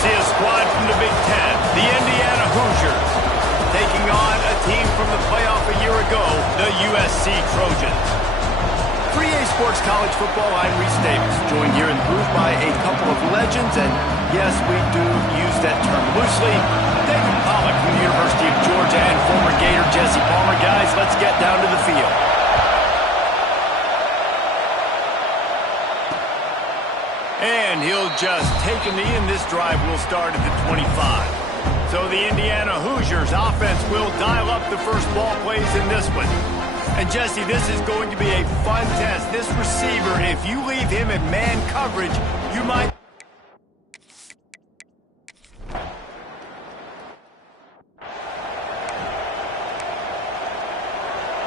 see a squad from the Big Ten, the Indiana Hoosiers, taking on a team from the playoff a year ago, the USC Trojans. For EA Sports College Football, I'm Reese Davis, joined here in the booth by a couple of legends, and yes, we do use that term loosely. David Pollack from the University of Georgia and former Gator Jesse Palmer. Guys, let's get down to the field. And he'll just take a knee, and this drive will start at the 25. So the Indiana Hoosiers offense will dial up the first ball plays in this one. And Jesse, this is going to be a fun test. This receiver, if you leave him in man coverage, you might...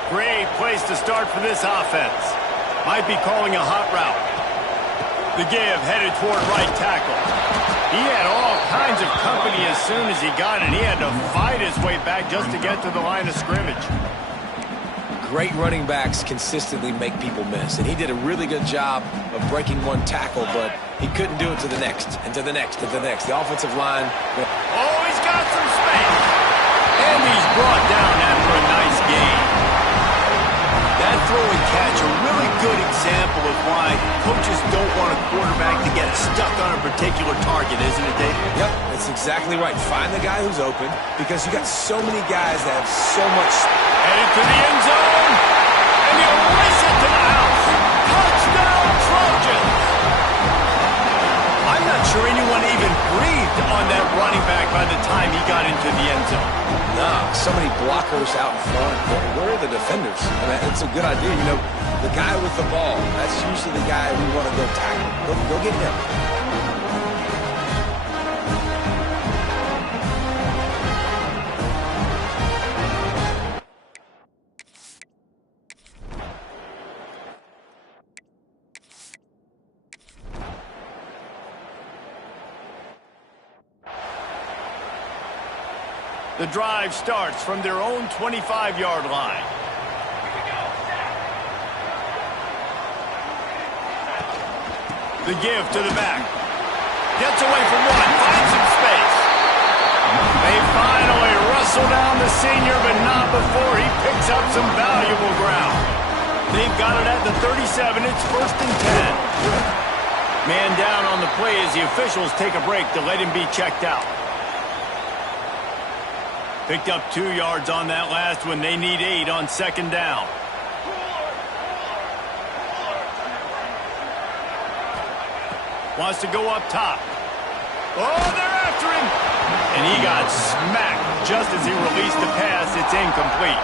Great place to start for this offense. Might be calling a hot route. The give headed toward right tackle. He had all kinds of company as soon as he got it. He had to fight his way back just to get to the line of scrimmage. Great running backs consistently make people miss, and he did a really good job of breaking one tackle, but he couldn't do it to the next, and to the next, and to the next. The offensive line... Oh, he's got some space. And he's brought down after a nice gain. That throw and catch, a really good example of why coaches don't want a quarterback to get stuck on a particular target, isn't it, Dave? Yep, that's exactly right. Find the guy who's open, because you got so many guys that have so much... Headed to the end zone, and he'll race it to the house. Touchdown, Trojans! I'm not sure anyone even breathed on that running back by the time he got into the end zone. Nah, so many blockers out in front. Where are the defenders? I mean, it's a good idea. You know, the guy with the ball, that's usually the guy we want to go tackle. Go get him. The drive starts from their own 25-yard line. The give to the back. Gets away from one, finds some space. They finally wrestle down the senior, but not before he picks up some valuable ground. They've got it at the 37. It's 1st and 10. Man down on the play as the officials take a break to let him be checked out. Picked up 2 yards on that last one. They need 8 on 2nd down. Wants to go up top. Oh, they're after him. And he got smacked just as he released the pass. It's incomplete.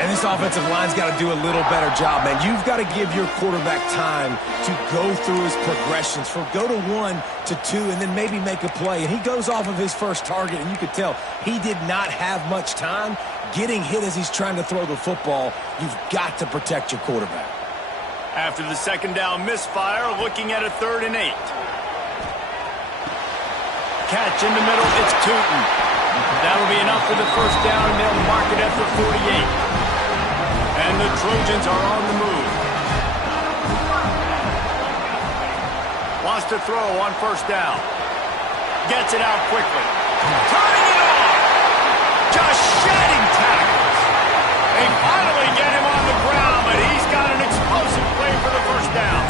And this offensive line's got to do a little better job, man. You've got to give your quarterback time to go through his progressions. From go to 1 to 2 and then maybe make a play. And he goes off of his first target, and you could tell he did not have much time getting hit as he's trying to throw the football. You've got to protect your quarterback. After the 2nd down misfire, looking at a 3rd and 8. Catch in the middle, it's Tootin. That'll be enough for the 1st down, and they'll mark it at the 48. And the Trojans are on the move. Wants to throw on 1st down. Gets it out quickly. Turning it on! Just shedding tackles. They finally get him on the ground, but he's got an explosive play for the 1st down.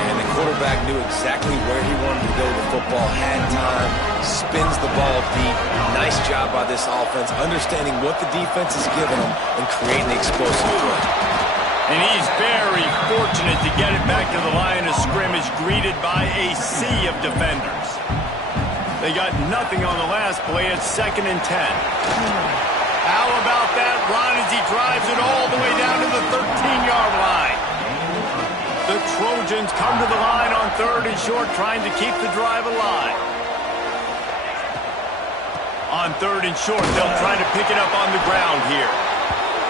And the quarterback knew exactly where he wanted to go with the football, had time, spins the ball deep. Nice job by this offense, understanding what the defense is giving them and creating the explosive play. And he's very fortunate to get it back to the line of scrimmage, greeted by a sea of defenders. They got nothing on the last play. It's 2nd and 10. How about that run as he drives it all the way down to the 13-yard line? The Trojans come to the line on 3rd and short, trying to keep the drive alive. On 3rd and short, they'll try to pick it up on the ground here.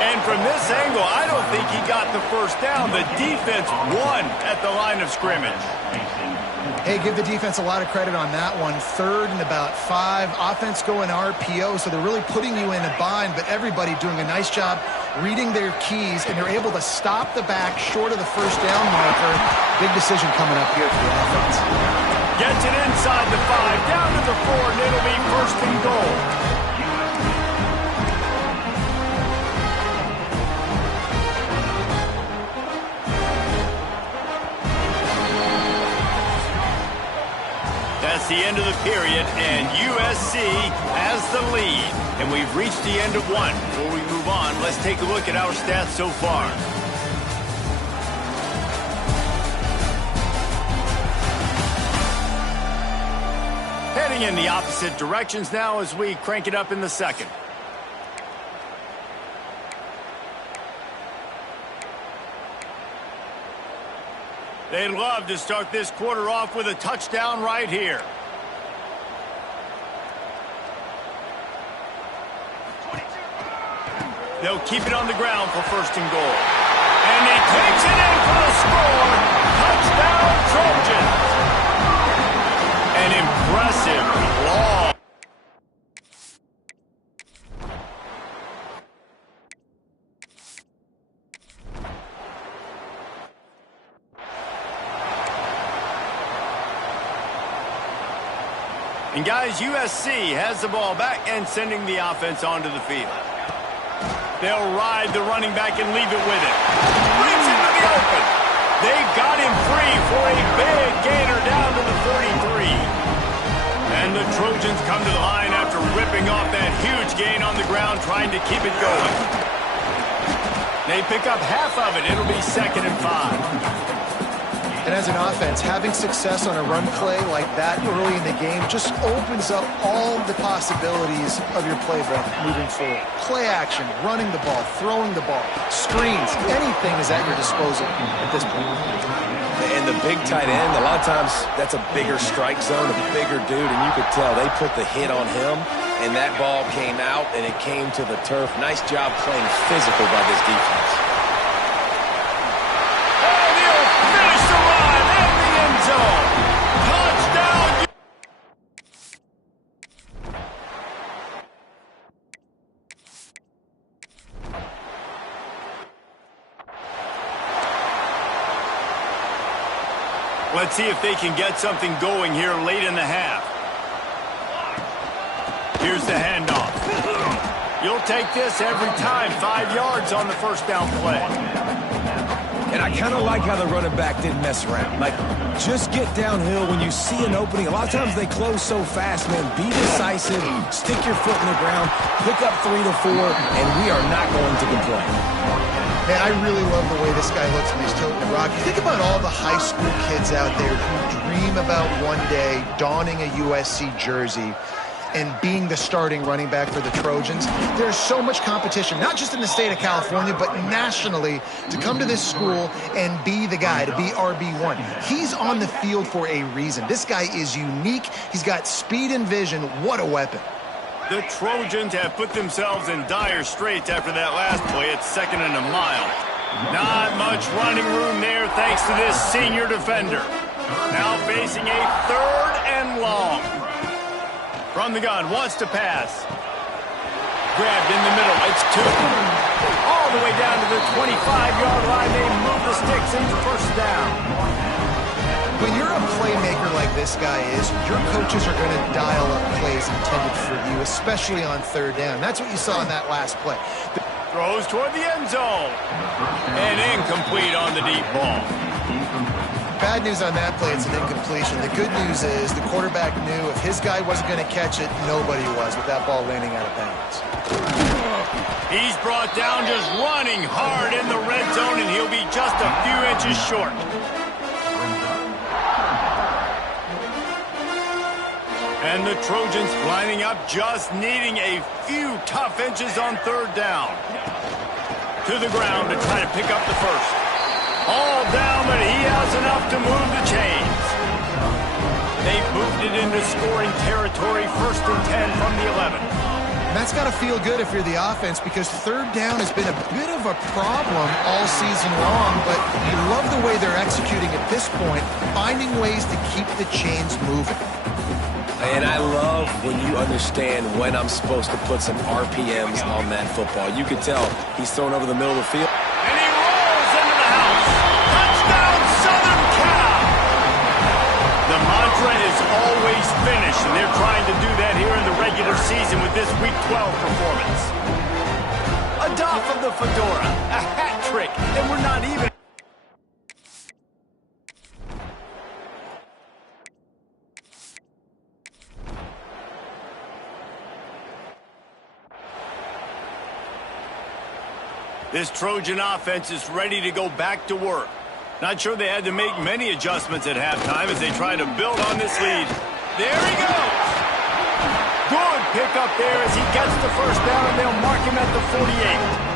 And from this angle, I don't think he got the 1st down. The defense won at the line of scrimmage. Hey, give the defense a lot of credit on that one. 3rd and about 5. Offense going RPO, so they're really putting you in a bind, but everybody doing a nice job reading their keys, and they're able to stop the back short of the 1st down marker. Big decision coming up here for the offense. Gets it inside the 5, down to the 4, and it'll be first and goal. That's the end of the period, and USC has the lead. And we've reached the end of one. Before we move on, let's take a look at our stats so far. Heading in the opposite directions now as we crank it up in the second. They'd love to start this quarter off with a touchdown right here. They'll keep it on the ground for first and goal. And he takes it in for the score. Touchdown, Trojans. An impressive long. And guys, USC has the ball back and sending the offense onto the field. They'll ride the running back and leave it with it. Brings it to the open. They've got him free for a big gainer down to the 33. And the Trojans come to the line after ripping off that huge gain on the ground, trying to keep it going. They pick up half of it. It'll be 2nd and 5. And as an offense, having success on a run play like that early in the game just opens up all the possibilities of your playbook moving forward. Play action, running the ball, throwing the ball, screens, anything is at your disposal at this point. And the big tight end, a lot of times that's a bigger strike zone, a bigger dude, and you could tell they put the hit on him, and that ball came out, and it came to the turf. Nice job playing physical by this defense. Touchdown! Let's see if they can get something going here late in the half. Here's the handoff. You'll take this every time. 5 yards on the first down play. And I kind of like how the running back didn't mess around. Like, just get downhill when you see an opening. A lot of times they close so fast, man. Be decisive, stick your foot in the ground, pick up 3 to 4, and we are not going to complain. Man, I really love the way this guy looks when he's toting the rock. You think about all the high school kids out there who dream about one day donning a USC jersey and being the starting running back for the Trojans. There's so much competition, not just in the state of California, but nationally, to come to this school and be the guy, to be RB1. He's on the field for a reason. This guy is unique. He's got speed and vision. What a weapon. The Trojans have put themselves in dire straits after that last play. It's 2nd and a mile. Not much running room there thanks to this senior defender. Now facing a 3rd and long. From the gun, wants to pass. Grabbed in the middle, it's 2. All the way down to the 25-yard line, they move the sticks into first down. When you're a playmaker like this guy is, your coaches are going to dial up plays intended for you, especially on 3rd down. That's what you saw in that last play. Throws toward the end zone. And incomplete on the deep ball. Bad news on that play, it's an incompletion. The good news is the quarterback knew if his guy wasn't going to catch it, nobody was with that ball landing out of bounds. He's brought down just running hard in the red zone, and he'll be just a few inches short. And the Trojans lining up, just needing a few tough inches on 3rd down. To the ground to try to pick up the first. All down, but he has enough to move the chains. They've moved it into scoring territory, 1st and 10 from the 11. And that's got to feel good if you're the offense, because 3rd down has been a bit of a problem all season long, but you love the way they're executing at this point, finding ways to keep the chains moving. And I love when you understand when I'm supposed to put some RPMs on that football. You can tell he's thrown over the middle of the field. And he rolls into the house. Touchdown, Southern Cal! The mantra is It's always finish, and they're trying to do that here in the regular season with this Week 12 performance. A doff of the fedora, a hat trick, and we're not even... This Trojan offense is ready to go back to work. Not sure they had to make many adjustments at halftime as they try to build on this lead. There he goes! Good pick up there as he gets the first down, and they'll mark him at the 48.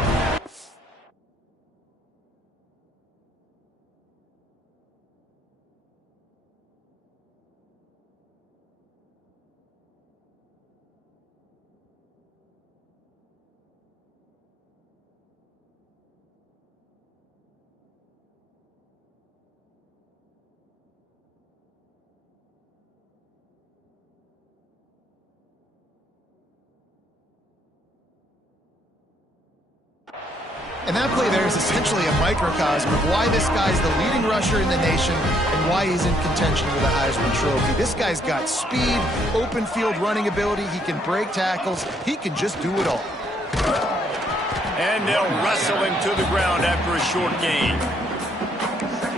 And that play there is essentially a microcosm of why this guy's the leading rusher in the nation and why he's in contention for the Heisman Trophy. This guy's got speed, open field running ability. He can break tackles. He can just do it all. And they'll wrestle him to the ground after a short gain.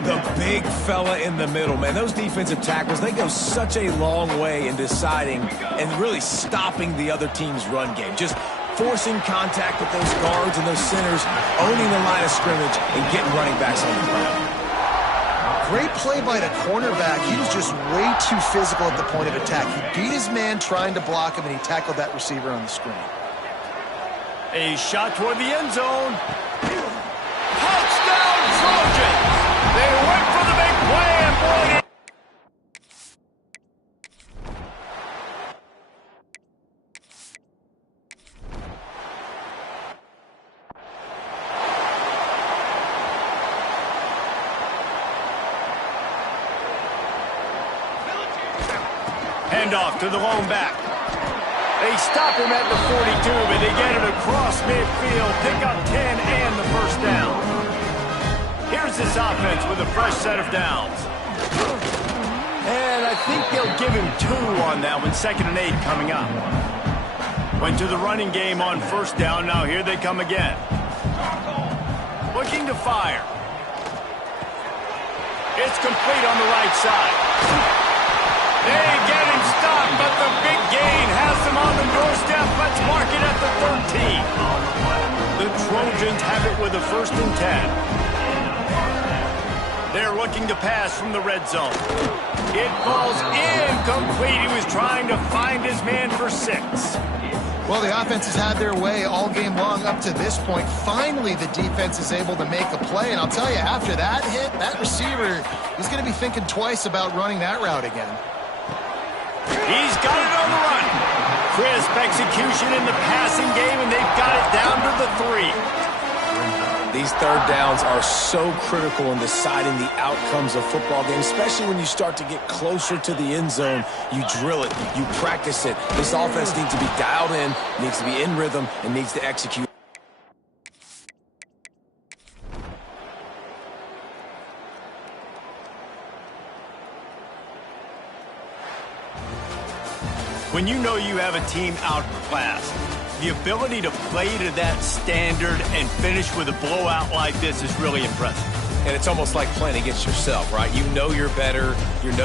The big fella in the middle, man. Those defensive tackles, they go such a long way in deciding and really stopping the other team's run game. Just forcing contact with those guards and those centers, owning the line of scrimmage, and getting running backs on the ground. Great play by the cornerback. He was just way too physical at the point of attack. He beat his man trying to block him, and he tackled that receiver on the screen. A shot toward the end zone. Touchdown, Trojans! They went for the big play, and boy... Handoff to the lone back. They stop him at the 42, but they get it across midfield, pick up 10 and the first down. Here's this offense with a fresh set of downs. And I think they'll give him 2 on that one, 2nd and 8 coming up. Went to the running game on first down, now here they come again. Looking to fire. It's complete on the right side. They get him stopped, but the big gain has them on the doorstep. Let's mark it at the 13. The Trojans have it with a 1st and 10. They're looking to pass from the red zone. It falls incomplete. He was trying to find his man for 6. Well, the offense has had their way all game long up to this point. Finally, the defense is able to make a play. And I'll tell you, after that hit, that receiver, he's going to be thinking twice about running that route again. He's got it on the run. Crisp execution in the passing game, and they've got it down to the 3. These third downs are so critical in deciding the outcomes of football games, especially when you start to get closer to the end zone. You drill it, you practice it. This offense needs to be dialed in, needs to be in rhythm, and needs to execute. When you know you have a team outclassed, the ability to play to that standard and finish with a blowout like this is really impressive. And it's almost like playing against yourself, right? You know you're better. You know